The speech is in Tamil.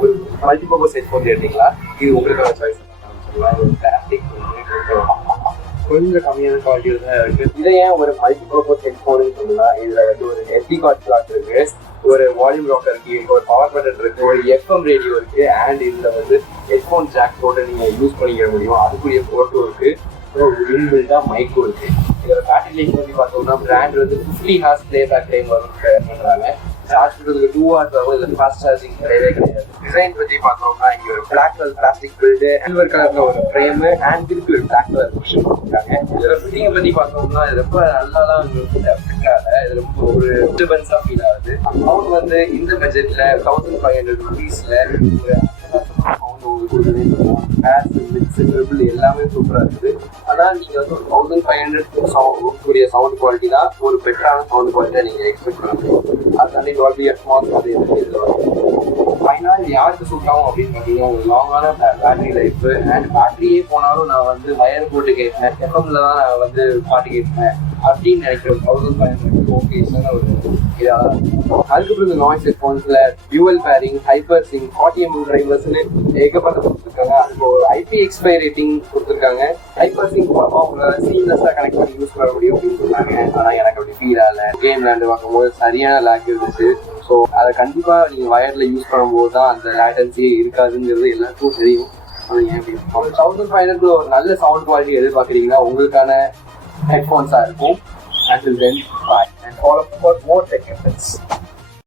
ஒரு மல்டிபர்பஸ் ஹெட்ஃபோன் எடுத்தீங்களா? இது உங்களுக்கான சாய்ஸ். பிளாஸ்டிக் கொஞ்சம் கம்மியான குவாலிட்டியில் தான் இருக்கு. இதை ஏன் ஒரு மல்டிபர்பஸ் ஹெட்ஃபோன் சொல்லலாம்? இதுல வந்து ஒரு SD கார்டு ஸ்லாட் இருக்கு, ஒரு வால்யூம் ராக்கர் இருக்கு, ஒரு பவர் பட்டன் இருக்கு, ஒரு FM ரேடியோ இருக்கு, அண்ட் இதுல வந்து ஹெட்ஃபோன் ஜாக் போட்டு நீங்க யூஸ் பண்ணிக்க முடியும். அதுக்குரிய போர்ட்டும் இருக்கு, இன்பில்டா மைக்கும் இருக்கு. இதோட பேட்டரி லைஃப் பற்றி பார்த்தோம்னா பிராண்ட் வந்து 50 ஹார்ஸ் பிளே பேக் டைம் வரும் பண்றாங்க. சார்ஜ் பண்ணுறதுக்கு 2 hours ஆகும். இதில் ஃபாஸ்ட் சார்ஜிங் கிடையவே கிடையாது. டிசைன் பற்றி பார்த்தோம்னா இங்கே ஒரு black colour plastic build, silver கலர்ல ஒரு ஃப்ரேமு, அண்ட் திருப்பி ஒரு பிளாக் கலர் குஷன் கொடுத்துருக்காங்க. இதோட ஃபிட்டிங் பற்றி பார்த்தோம்னா இது ரொம்ப நல்லாதான் ஃபிட் ஆகல. இது ரொம்ப ஒரு டிஸ்டர்பன்ஸாக ஃபீல் ஆகுது. அமௌண்ட் வந்து இந்த பட்ஜெட்ல 1500 rupeesல எல்லாமே சூப்பரா இருக்குது. அதான் நீங்க வந்து ஒரு 1500 கூடிய சவுண்ட் குவாலிட்டி தான் ஒரு பெட்டரான சவுண்ட் குவாலிட்டியா நீங்க எக்ஸ்பெக்ட் பண்ண முடியும். அது டால்பி அட்மாஸ் அது இதுல ஃபைனலா இது யாருக்கு சூட் ஆகும் அப்படின்னு பார்த்தீங்கன்னா ஒரு லாங்கான பேட்டரி லைஃப் அண்ட் பேட்டரியே போனாலும் நான் வந்து வயர் போட்டு கேட்பேன், எஃப்எம்ல தான் நான் வந்து பாட்டு கேட்பேன் அப்படின்னு நினைக்கிறேன். 1500 ஓகேஸான ஒரு இதாக. அதுக்கப்புறம் இந்த நாய்ஸ் ஹெட்ஃபோன்ஸ்ல dual pairing, hyper sync, 40mm டிரைவர்ஸ்னு ஏகப்பட்ட கொடுத்துருக்காங்க. அதுக்கு ஒரு IPX5 ரேட்டிங் கொடுத்துருக்காங்க. ஹைப்பர் சிங் மூலமா உங்களால சீம்லெஸ்ஸா கனெக்ட் பண்ணி யூஸ் பண்ண முடியும் அப்படின்னு சொன்னாங்க. ஆனால் எனக்கு அப்படி ஃபீல் ஆகல. கேம் விளையாண்டு பார்க்கும்போது சரியான லேக் இருந்துச்சு. ஸோ அதை கண்டிப்பாக நீங்கள் வயரில் யூஸ் பண்ணும்போது தான் அந்த லேட்டன்சி இருக்காதுங்கிறது எல்லாருக்கும் தெரியும். அது ஏன் 1500 ஒரு நல்ல சவுண்ட் குவாலிட்டி எதிர்பார்க்குறீங்கன்னா உங்களுக்கான headphones are home. Until then, bye and follow for more tech efforts.